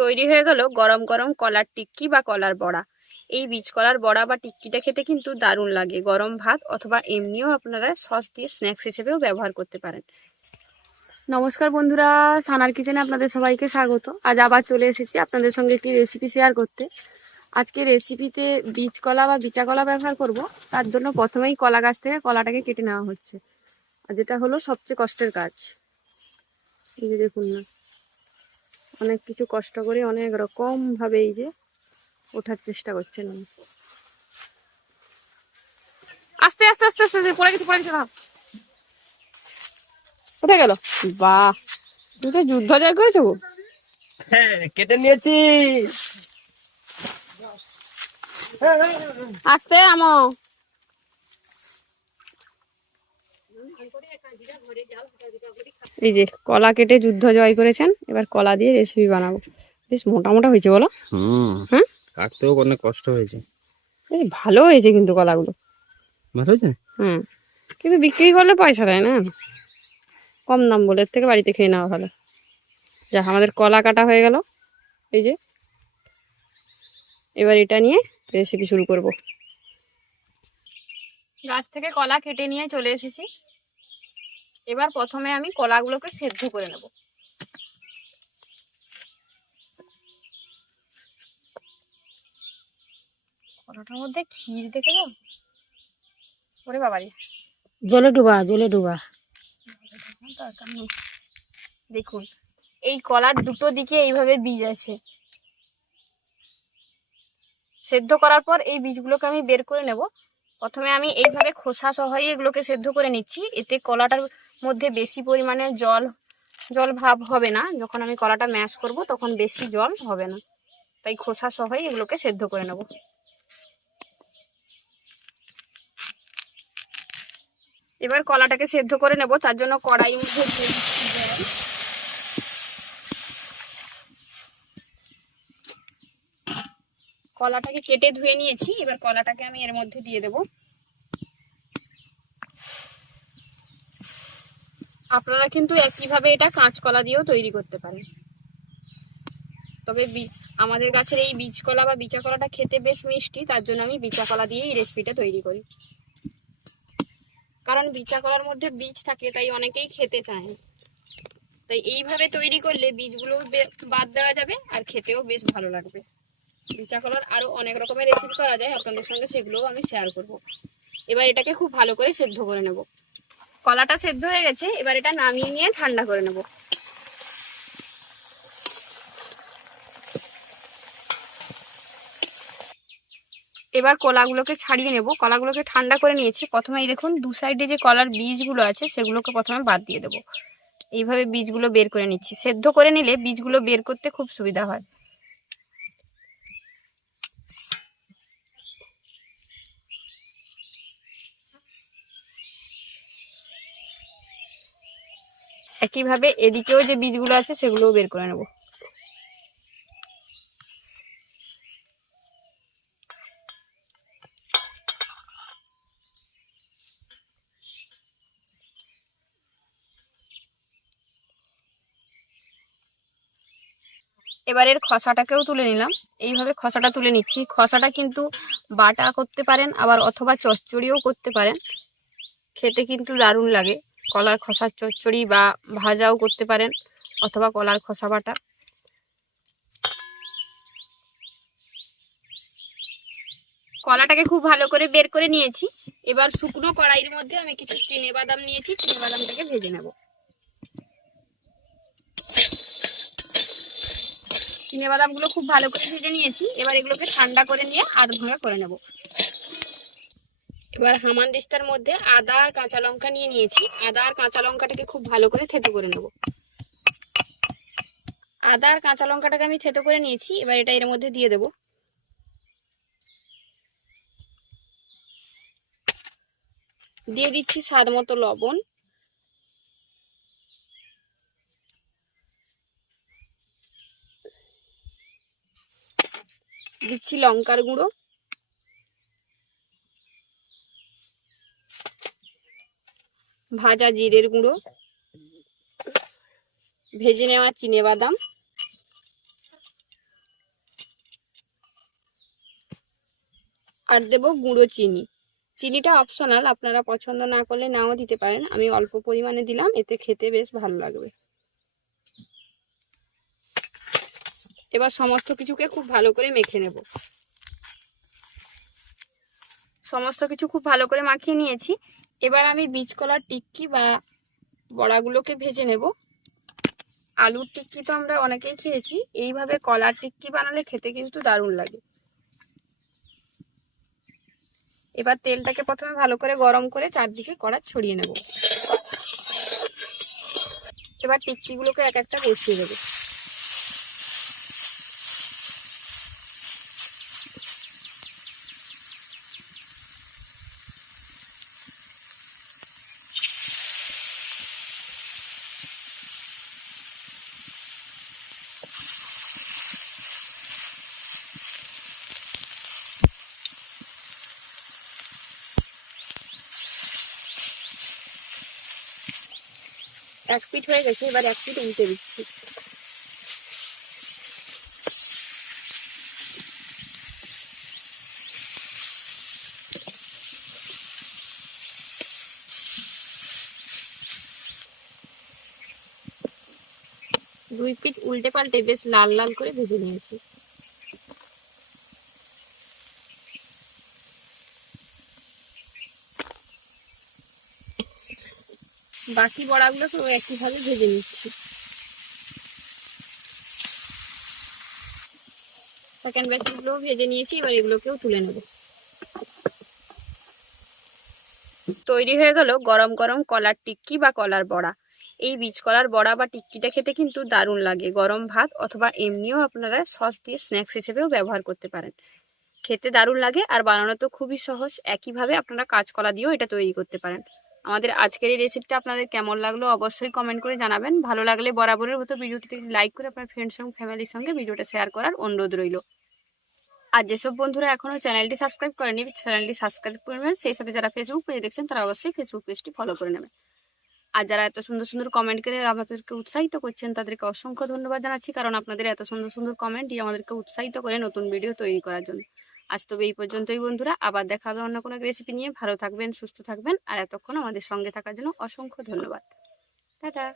তৈরি হয়ে গেল গরম গরম কলার টিক্কি বা কলার বড়া। এই বীজ কলার বড়া বা টিক্কিটা খেতে কিন্তু দারুণ লাগে। গরম ভাত অথবা এমনিও আপনারা সস দিয়ে স্ন্যাক্স হিসেবেও ব্যবহার করতে পারেন। নমস্কার বন্ধুরা, সানার কিচেনে আপনাদের সবাইকে স্বাগত। আজ আবার চলে এসেছি আপনাদের সঙ্গে একটি রেসিপি শেয়ার করতে। আজকে রেসিপিতে বীজ কলা বা বিচা কলা ব্যবহার করব। তার জন্য প্রথমেই কলা গাছ থেকে কলাটাকে কেটে নেওয়া হচ্ছে। আর যেটা হলো সবচেয়ে কষ্টের কাজ। এই যে দেখুন না। অনেক কিছু কষ্ট করে অনেক রকম ভাবে এই যে ওঠার চেষ্টা করছেন উনি। আস্তে আস্তে আস্তে আস্তে পড়ে গেছে পড়ে গেছে ভাব উঠে গেল। বাহ তুমি তো যুদ্ধ জয় করেছ গো। হ্যাঁ, কেটে নিয়েছি। আস্তে আমো। এই যে কলা কেটে যুদ্ধ জয় করেছেন এবার কলা দিয়ে রেসিপি বানাবো। বেশ মোটা মোটা হয়েছে বলো। হ্যাঁ? কাটতেও অনেক কষ্ট হয়েছে। বেশ ভালো হয়েছে কিন্তু কলাগুলো। ভালো হয়েছে? হুম কিন্তু বিক্রি করলে পয়সা দেয় না। কম দাম বলে এর থেকে বাড়িতে খেয়ে নেওয়া ভালো। যা আমাদের কলা কাটা হয়ে গেল। এই যে এবার এটা নিয়ে রেসিপি শুরু করব। গাছ থেকে কলা কেটে নিয়ে চলে এসেছি। এবার প্রথমে আমি কলাগুলোকে সেদ্ধ করে নেব। কলাটার মধ্যে ক্ষীর দেখে যাও। ওরে বাবারি। জলে ডুবা জলে ডুবা। দেখুন এই কলার দুটো দিকে এইভাবে বীজ আছে। সেদ্ধ করার পর এই বীজগুলোকে আমি বের করে নেব। প্রথমে আমি এইভাবে খোসা সহই এগুলোকে সেদ্ধ করে নিচ্ছি। এতে কলাটার মধ্যে বেশি পরিমাণে জল জল ভাব হবে না। যখন আমি কলাটা ম্যাশ করব, তখন বেশি জল হবে না। তাই খোসা সহই এগুলোকে সেদ্ধ করে নেব। এবার কলাটাকে সেদ্ধ করে নেব। তার জন্য কড়াই মধ্যে। কলাটাকে কেটে ধুয়ে নিয়েছি। এবার কলাটাকে আমি এর মধ্যে দিয়ে দেব। আপনারা কিন্তু একইভাবে এটা কাঁচকলা দিয়েও তৈরি করতে পারেন। তবে আমাদের গাছের এই বীজ কলা বা বিচা কলাটা খেতে বেশ মিষ্টি, তার জন্য আমি বিচা কলা দিয়ে এই রেসিপিটা তৈরি করি। কারণ বিচা কলার মধ্যে বীজ থাকে, তাই অনেকেই খেতে চায় তাই এইভাবে তৈরি করলে বীজগুলো বাদ দেওয়া যাবে আর খেতেও বেশ ভালো লাগবে। বিচা কলার আরও অনেক রকমের রেসিপি করা যায়, আপনাদের সঙ্গে সেগুলোও আমি শেয়ার করব। এবার এটাকে খুব ভালো করে সেদ্ধ করে নেব। কলাটা সেদ্ধ হয়ে গেছে, এবার এটা নামিয়ে নিয়ে ঠান্ডা করে নেব। এবার কলাগুলোকে ছাড়িয়ে নেব। কলাগুলোকে ঠান্ডা করে নিয়েছি। প্রথমে এই দেখুন, দু সাইডে যে কলার বীজগুলো আছে, সেগুলোকে প্রথমে বাদ দিয়ে দেবো। এইভাবে বীজগুলো বের করে নিচ্ছি। সেদ্ধ করে নিলে বীজগুলো বের করতে খুব সুবিধা হয়। একইভাবে এদিকেও যে বীজগুলো আছে সেগুলোও বের করে নেব। এবার এর খসাটাকেও তুলে নিলাম। এইভাবে খসাটা তুলে নিচ্ছি। খসাটা কিন্তু বাটা করতে পারেন, আবার অথবা চচ্চড়িও করতে পারেন। খেতে কিন্তু দারুণ লাগে। কলার খসার চচ্চড়ি বা ভাজাও করতে পারেন, অথবা কলার খসা বাটা। কলাটাকে খুব ভালো করে বের করে নিয়েছি। এবার শুকনো কড়াইয়ের মধ্যে আমি কিছু চিনে বাদাম নিয়েছি, চিনে বাদামটাকে ভেজে নেব। চিনে বাদামগুলো খুব ভালো করে ভেজে নিয়েছি। এবার এগুলোকে ঠান্ডা করে নিয়ে আধ ভাঙা করে নেব। এবার হামান দিস্তার মধ্যে আদা আর কাঁচা লঙ্কা নিয়ে নিয়েছি। আদা আর কাঁচা লঙ্কাটাকে খুব ভালো করে থেতো করে নেব। আদা আর কাঁচা লঙ্কাটাকে আমি থেতো করে নিয়েছি, এবার এটা এর মধ্যে দিয়ে দেব। দিয়ে দিচ্ছি স্বাদ মতো লবণ। দিচ্ছি লঙ্কার গুঁড়ো। ভাজা জিরের গুঁড়ো, ভেজে নেওয়া চিনে বাদাম, আর দেব গুঁড়ো চিনি। চিনিটা অপশনাল আপনারা পছন্দ না করলে নাও দিতে পারেন। আমি অল্প পরিমাণে দিলাম, এতে খেতে বেশ ভালো লাগবে। এবার সমস্ত কিছুকে খুব ভালো করে মেখে নেব। সমস্ত কিছু খুব ভালো করে মাখিয়ে নিয়েছি। এবার আমি বীজ কলার টিক্কি বা বড়াগুলোকে ভেজে নেব। আলুর টিক্কি তো আমরা অনেকেই খেয়েছি। এইভাবে কলার টিক্কি বানালে খেতে কিন্তু দারুণ লাগে। এবার তেলটাকে প্রথমে ভালো করে গরম করে চারদিকে কড়া ছড়িয়ে নেব। এবার টিক্কিগুলোকে এক একটা বসিয়ে দেবো। এক পিঠ হয়ে গেছে, এবার এক পিঠ উল্টে দিচ্ছি। দুই পিঠ উল্টে পাল্টে বেশ লাল লাল করে ভেজে নিয়েছি। বাকি বড়াগুলো তো একইভাবে ভেজে নিচ্ছি। সেকেন্ড ব্যাচগুলো ভেজে নিয়েছি, এবার এগুলোকেও তুলে নেব। তৈরি হয়ে গেল গরম গরম কলার টিক্কি বা কলার বড়া। এই বীজ কলার বড়া বা টিক্কিটা খেতে কিন্তু দারুণ লাগে। গরম ভাত অথবা এমনিও আপনারা সস দিয়ে স্ন্যাক্স হিসেবেও ব্যবহার করতে পারেন। খেতে দারুণ লাগে আর বানানো তো খুবই সহজ। একইভাবে আপনারা কাঁচকলা দিয়েও এটা তৈরি করতে পারেন। আমাদের আজকের এই রেসিপিটা আপনাদের কেমন লাগল অবশ্যই কমেন্ট করে জানাবেন। ভালো লাগলে বরাবরের মতো ভিডিওটিতে লাইক করে আপনার ফ্রেন্ডস এবং ফ্যামিলির সঙ্গে ভিডিওটা শেয়ার করার অনুরোধ রইল। আর যেসব বন্ধুরা এখনও চ্যানেলটি সাবস্ক্রাইব করেনি চ্যানেলটি সাবস্ক্রাইব করবেন সেই সাথে যারা ফেসবুক পেজে দেখছেন, তারা অবশ্যই ফেসবুক পেজটি ফলো করে নেবেন। আর যারা এত সুন্দর সুন্দর কমেন্ট করে আমাদেরকে উৎসাহিত করছেন, তাদেরকে অসংখ্য ধন্যবাদ জানাচ্ছি কারণ আপনাদের এত সুন্দর সুন্দর কমেন্টই আমাদেরকে উৎসাহিত করে নতুন ভিডিও তৈরি করার জন্য। আজ তবে এই পর্যন্তই, বন্ধুরা। আবার দেখা হবে অন্য কোনো রেসিপি নিয়ে। ভালো থাকবেন, সুস্থ থাকবেন। আর এতক্ষণ আমাদের সঙ্গে থাকার জন্য অসংখ্য ধন্যবাদ। টাটা।